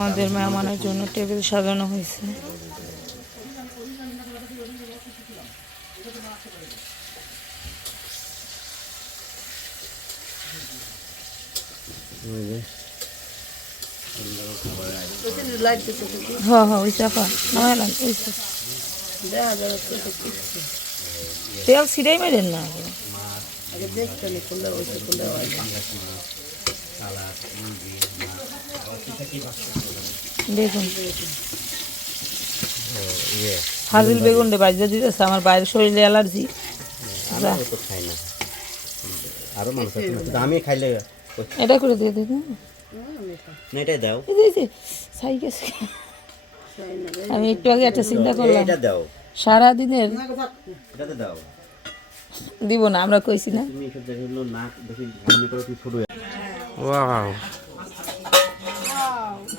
আমাদের মেহমানের জন্য টেবিল সাজানো হয়েছে। হ্যাঁ হ্যাঁ ওই চাপা। নামাইলাম ওই তেল সিটাই মারেন না। দেখুন হাজিল বেগুন রে বাজিয়ে দিতেছে আমার বাইরের শরীরে অ্যালার্জি। খাই না। আরও মানুষ আছে আমি খাইলে এটা করে দিয়ে দেখুন না এটাই দাও। এই যে, সাই গেছে। আমি একটু আগে একটা চিন্তা করলাম। এটা দাও। সারাদিনের এটাতে দাও। দিব না আমরা কইছি না। তুমি এসব দেখে নাক দেখি আমি করে তুমি ছোট ওয়াও।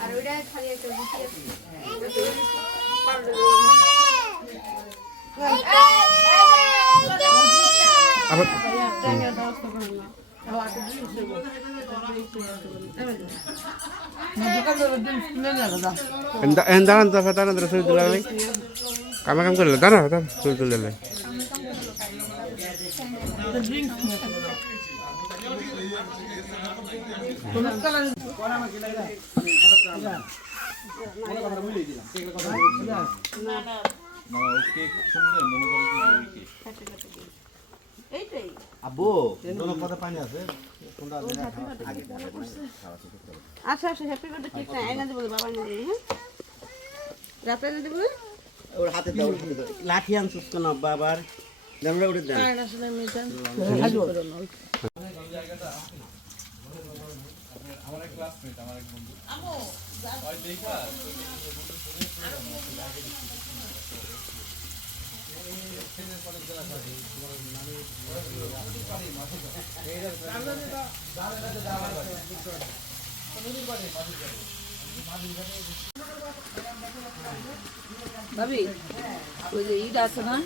আর ওইটা খালি একটা। আবার দাঁড়ান তো দাঁড়ান দাঁড়ান ছবি তুলে গেলে কামে কাম করলে দাঁড়া দাঁড়া ছবি তুলে গেলে আব্বু কোনো কথা পানি আছে। আচ্ছা আচ্ছা হ্যাপি বার্থডে কেক না এনে দেবো বাবা এনে দেবো হ্যাঁ? রাতে এনে দেবো? ওর হাতে দাও ভাবি, ওই যে ইট আছে না?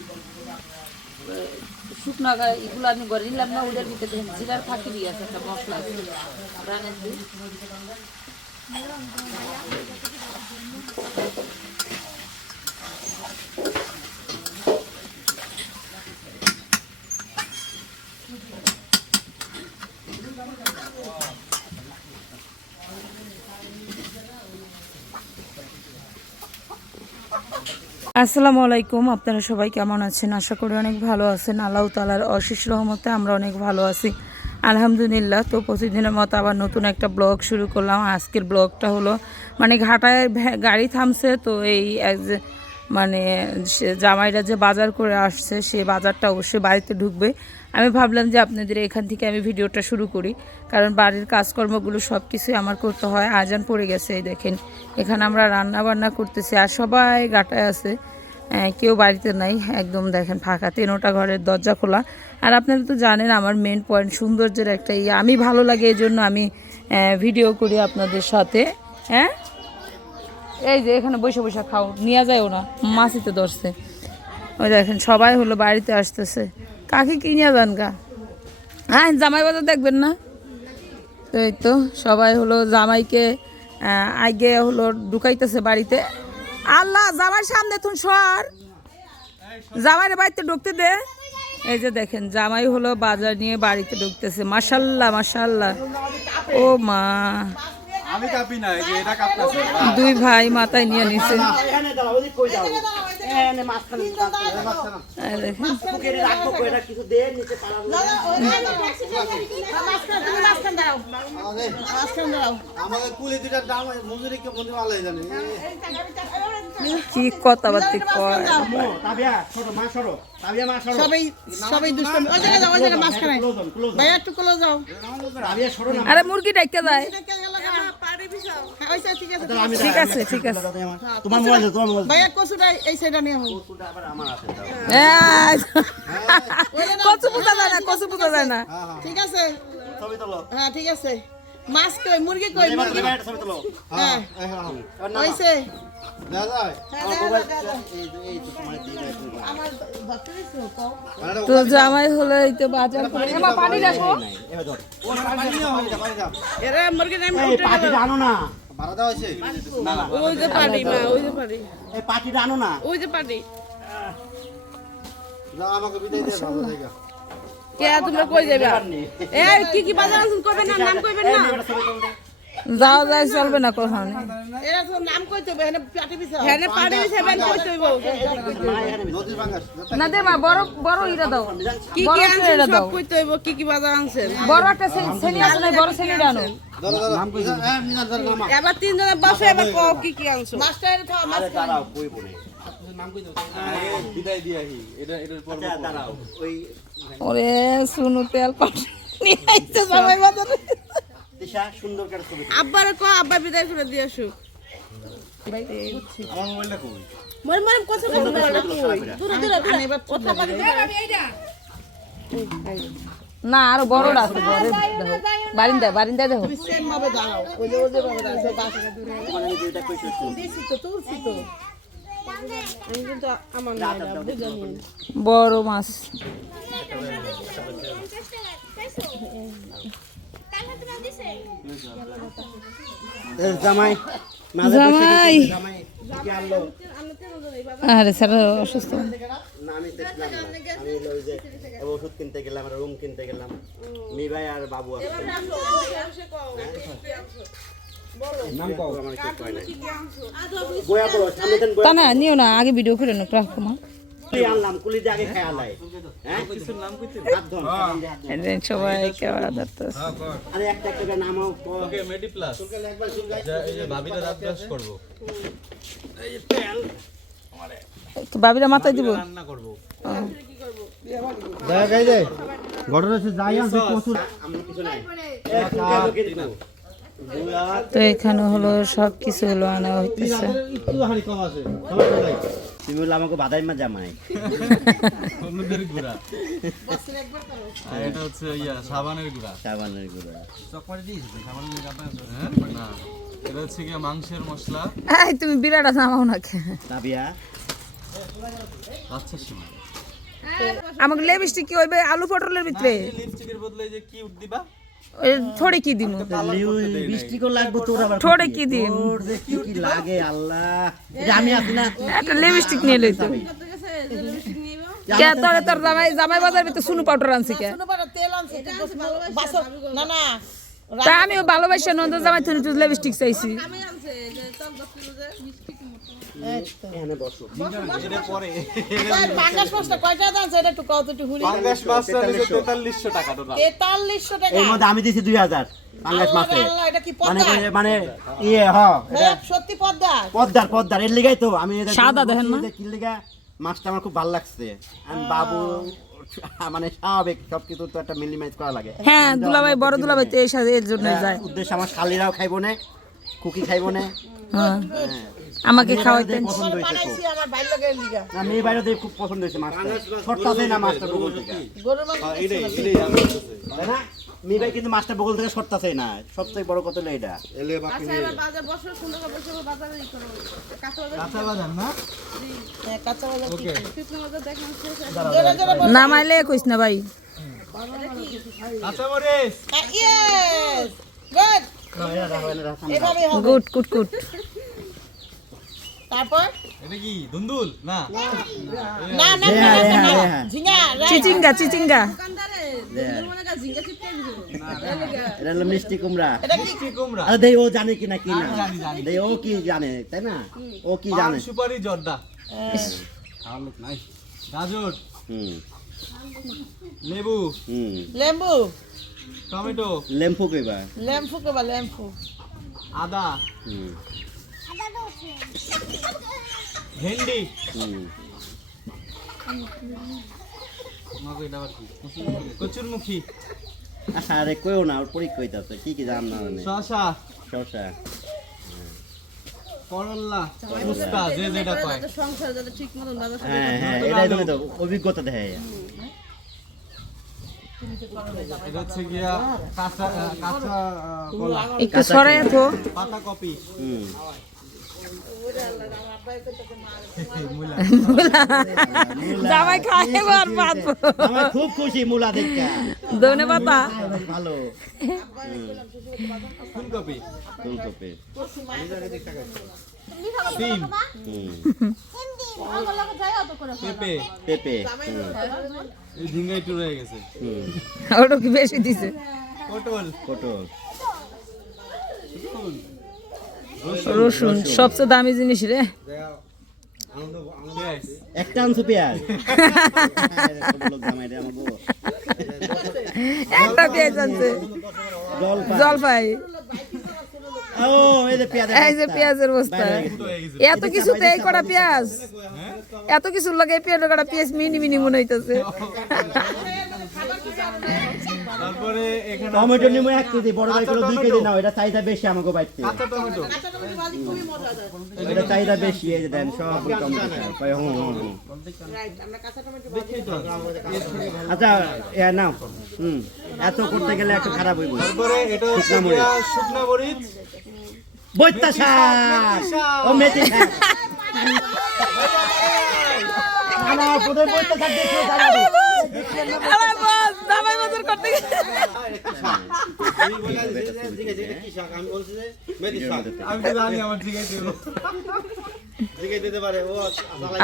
শুকনা এগুলো আমি ঘরে নিলাম না, ওদের ভিতরে জিরার ফাঁকি দিয়ে আছে একটা মশলা আছে রানের দিয়ে আসসালামু আলাইকুম, আপনারা সবাই কেমন আছেন? আশা করি অনেক ভালো আছেন। আল্লাহ তালার অশেষ রহমতে আমরা অনেক ভালো আছি। আলহামদুলিল্লাহ, তো প্রতিদিনের মতো আবার নতুন একটা ব্লগ শুরু করলাম। আজকের ব্লগটা হলো মানে ঘাটায় গাড়ি থামছে, তো এই মানে সে জামাইরা যে বাজার করে আসছে, সে বাজারটা অবশ্যই বাড়িতে ঢুকবে। আমি ভাবলাম যে আপনাদের এখান থেকে আমি ভিডিওটা শুরু করি, কারণ বাড়ির কাজকর্মগুলো সব কিছুই আমার করতে হয়। আজান পড়ে গেছে, এই দেখেন। এখানে আমরা রান্না বান্না করতেছি আর সবাই গাটায় আছে। কেউ বাড়িতে নাই, একদম দেখেন ফাঁকা তেনোটা ঘরের দরজা খোলা। আর আপনারা তো জানেন আমার মেন পয়েন্ট সৌন্দর্যের একটা ইয়ে। আমি ভালো লাগে এই জন্য আমি ভিডিও করি আপনাদের সাথে হ্যাঁ? এই যে এখানে বসে বসে খাও, নিয়ে যায়ও না মাছিতে ধরছে। ওই দেখেন, সবাই হলো বাড়িতে আসতেছে। কাকে কি নিয়ে যান গা? হ্যাঁ জামাই বাজার দেখবেন না? এই তো, সবাই হলো জামাইকে আগে হলো ঢুকাইতেছে বাড়িতে। আল্লাহ জামাই সামনে তুন সর। জামাইয়ের বাড়িতে ঢুকতে দে। এই যে দেখেন, জামাই হলো বাজার নিয়ে বাড়িতে ঢুকতেছে। মাসাল্লাহ মাসাল্লাহ ও মা। আমি কাঁপি না এই যে এটা কাঁপতেছে। দুই ভাই মাথায় নিয়ে নিছে। এখানে দাও ওদিক কই দাও? এখানে মাঝখানে এই দেখেন পুকুরে রাখব কই এটা কিছু দে নিচে পালাবো মাঝখান দাও আমাদের কুলি দুটার দাম মজুরি কে মজুরি ভালোই জানে? কি কথাবার্তি কয়? তাবিয়া, মা সরো। তাবিয়া, মা সরো। সবাই সবাই ওই যাও ওই। ভাইয়া একটু কলে যাও। আরে মুরগি ডাইকে যায়। হ্যাঁ, ওই ঠিক আছে ঠিক আছে ঠিক আছে। দাদা আমার। তোমার মোবাইল তোমার মোবাইল। ভাইয়া কচুটা এই সাইডে নিয়ে হোক ওটা আবার আমার আছে, কচু পুতা যায় না কচু পুতা যায় না। ঠিক আছে। ছবি তোলো। হ্যাঁ ঠিক আছে। মাছ কই মুরগি কই মুরগি হ্যাঁ হইছে তো জামাই হলে এই তো বাজার করে পানি রাখো নাই, এবার ধর। এরা মুরগি নাম এই পাটিটা আনো না ওই যে পারি মা ওই যে পারি এই পাটিটা আনো না ওই যে পারি কে তোমরা কই যাবে এ কি কি বাজার আনছেন কইবেন না নাম কইবেন না? যাও। যায় চলবে না কখন। এরা তো নাম কইতে হবে হেনে পাটি পিছা হেনে পাটি পিছা বেন কইতে হইব। না দে মা বড় বড় ইটা দাও। কি কি আনছেন সব কি কি বাজার আনছেন? বড় একটা ছেলে আছে না বড় ছেলেটা আনো। এবার তিনজনে বসে এবার কও কি কি আনছো? মাস্টার আচ্ছা, ওই ওরে শুনু তেল তোলো। আব্বারে কও আব্বা বিদায় করে দিয়ে আসুক। আমার মোবাইলটা কই? মরে মরে কত কত না আরও বড়টা আছে বড় বারিন্দা বারিন্দা দেখো। সেম ভাবে দাঁড়াও। ওই যে ওই যে ভাবে দাঁড়াও বাসাটা দূরে। তোমার যেটা কইছি দিছি তো তুলছি তো। বড় মাছ। জামাই? আরে স্যার অসুস্থ। না দেখলাম আমি হলো যে ওষুধ কিনতে গেলাম রুম কিনতে গেলাম। মি ভাই আর বাবু আছে। তা না নিও না আগে ভিডিও করে নো হ্যাঁ? বাবিরা মাথায় দিব। ঘটনা হচ্ছে যাই আনছে প্রচুর তো এখানে হলো সব কিছু হলো আনা হইতেছে। তুমি আমাকে বাদাই মা জামাই। অন্যদের গুড়া। আর এটা হচ্ছে ইয়া সাবানের গুড়া। সাবানের গুঁড়া। হ্যাঁ না। এটা হচ্ছে গিয়ে মাংসের মশলা। এই তুমি বিরাট নামাও না কে তাবিয়া আচ্ছা সীমা আমাকে লিপস্টিক কি হইবে? আলু পটলের ভিতরে? লিপস্টিকের বদলে যে কি উঠ দিবা। থোড়ে কি দিমু? বৃষ্টিকও লাগবে তোর আবার থোড়ে কি দিম? কি কি লাগে আল্লাহ। এটা আমি একটা লিপস্টিক নিয়ে লইতো কে তোর তোর জামাই জামাই বাজার ভিতরে সুনু পাউডার আনছি কে? তেল আনছে বাসন না না। তা আমিও ভালোবাসি নন্দ জামাই তুমি লিপস্টিক চাইছি। এখানে বসো। পাঙ্গাস মাছটা কয়টা দাম এটা একটু কত একটু হুলি। পাঙ্গাস মাছটা হচ্ছে তেতাল্লিশশো টাকা টোটাল। তেতাল্লিশশো টাকা? এর মধ্যে আমি দিছি দুই হাজার পাঙ্গাস মাছে আল্লাহ, আল্লাহ, এটা কি মানে পদ্মা কই- মানে ইয়ে হ এটা হ্যাঁ, সত্যি পদ্মা পদ্মার পদ্মার এর লিগাই তো। আমি সাদা দেখেন না? কি লিগা মাছটা আমার খুব ভালো লাগছে। আমি বাবু মানে স্বাভাবিক সবকিছু তো একটা মিলিমাইজ করা লাগে। হ্যাঁ দুলাভাই বড় দুলাভাই তো এই সাথে এর জন্য যায়। উদ্দেশ্য আমার শালিরাও খাইবো না কুকি খাইবো না। হ্যাঁ। আমাকে মেয়ে খাওয়াইতেন। পছন্দ হয়েছে খুব। আমার ভাই লগের লিগা না মেয়ে বাইরে খুব পছন্দ হয়েছে মাছটা। ছোট্ট আছে না মাছটা বগল থেকে? এটাই এটাই তাই না? মেয়ে ভাই কিন্তু মাছটা বগল থেকে সরতাছে না। সবথেকে বড় কথা হলো এটা। আচ্ছা এবার বাজার কোন টাকা বছর বাজারে ই করো। কাঁচা বাজার না? হ্যাঁ কাঁচা বাজার শুকনো বাজার নামাইলে কইস না ভাই। কাঁচা মরিচ। Yes. Good. Good good good. তারপর? এটা কি দুন্দুল না। না না না হ্যাঁ, না, না হ্যাঁ, হ্যাঁ। ঝিঙ্গা. চিচিঙ্গা চিচিঙ্গা। এটা হলো মিষ্টি কুমড়া। এটা কি? মিষ্টি কুমড়া। আরে দেই ও জানে কি না কি না। দেই ও কি জানে তাই না? ও কি জানে? সুপারি জর্দা। গাজর। হুম। লেবু। হুম। লেম্বু টমেটো। লেম্পু কইবা? লেম্ফু কে বা লেম্ফু আদা। হুম। ভেন্ডি। হুম কচুরমুখী। আরে কইও না ওর পরীক্ষা হইতাছে কি কি জান। না শশা করল্লা ফুচকা যে যেটা কয়। সংসার যাতে ঠিক মতন বাজার হ্যাঁ হ্যাঁ এটাই তুমি তো অভিজ্ঞতা একটু সরাই তো। পাতা কপি। হুম। জামাই খুব খুশি মুলা দেখা ধনে পাতা ভালো। ফুলকপি। ফুলকপি। সিম। পেঁপে। পেঁপে। এই ঝিঙ্গা গেছে। ওটা কি বেশি দিছে? পটল। পটল। রসুন সবচেয়ে দামি জিনিস রে। একটা আনছো পেঁয়াজ। একটা পেঁয়াজ আছে জলপাই। এই যে পেঁয়াজের বস্তা। এত কিছুতে এই কটা পেঁয়াজ। এত কিছু লাগে পেঁয়াজ কটা পেঁয়াজ মিনি মিনি মনে হইতেছে। তারপরে এখানে টমেটো নিমো এক কেজি বড় ভাই গুলো দুই কেজি নাও এটা চাহিদা বেশি আমাকে বাইতে টমেটো? খুবই এটা চাহিদা বেশি এই দেন সব টমেটো হুম হুম হুম। রাইট আমরা কাঁচা টমেটো দেখেই আচ্ছা এ নাও। হুম এত করতে গেলে একটু খারাপ হইব। তারপরে এটা হচ্ছে শুকনা মরিচ। বৈত্যা শাক ও মেথি শাক। না না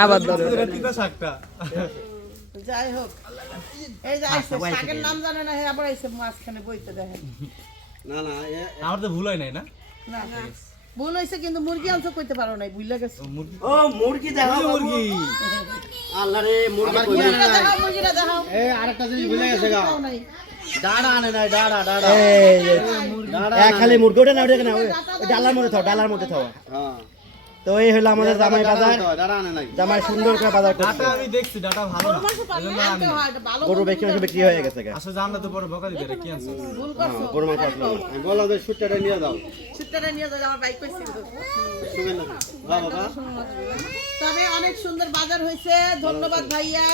আবার যাই হোক। এই যে আইছে শাকের নাম জানে না হে আবার আইছে মাঝখানে বইতে দেখেন। আমার তো ভুল হয় নাই না না। না ভুল হয়েছে কিন্তু মুরগি আনছো কইতে পারো নাই বুঝলে গেছে। ও মুরগি। দেখাও মুরগি আল্লাহ রে মুরগি কই না দেখাও মুরগিটা দেখাও। এ আরেকটা জিনিস ভুলে গেছে গা। ডাড়া আনে নাই ডাড়া ডাড়া। এই খালি মুরগি ওটা না ওটা না ওটা ডালার মধ্যে থাও ডালার মধ্যে থাও। তো এই হলো আমাদের জামাই বাজার। জামাই সুন্দর করে বাজার ডাটা করছে আমি দেখছি ডাটা ভালো না। হয় গরু বেশি মাংস বিক্রি হয়ে। গেছে গা। আসলে জানলে তো পরে বকা দিতে কি আনছো? গরু মাংস আসলো। না। ছুটটা নিয়ে যাও। আমার বাইক তবে অনেক সুন্দর বাজার হয়েছে। ধন্যবাদ ভাইয়া।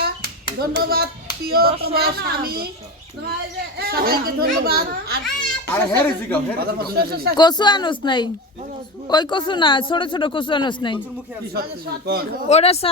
ধন্যবাদ প্রিয় তোমার স্বামী। ধন্যবাদ। নাই। ছোট ছোট কসু আনুস নাই। ওরা সা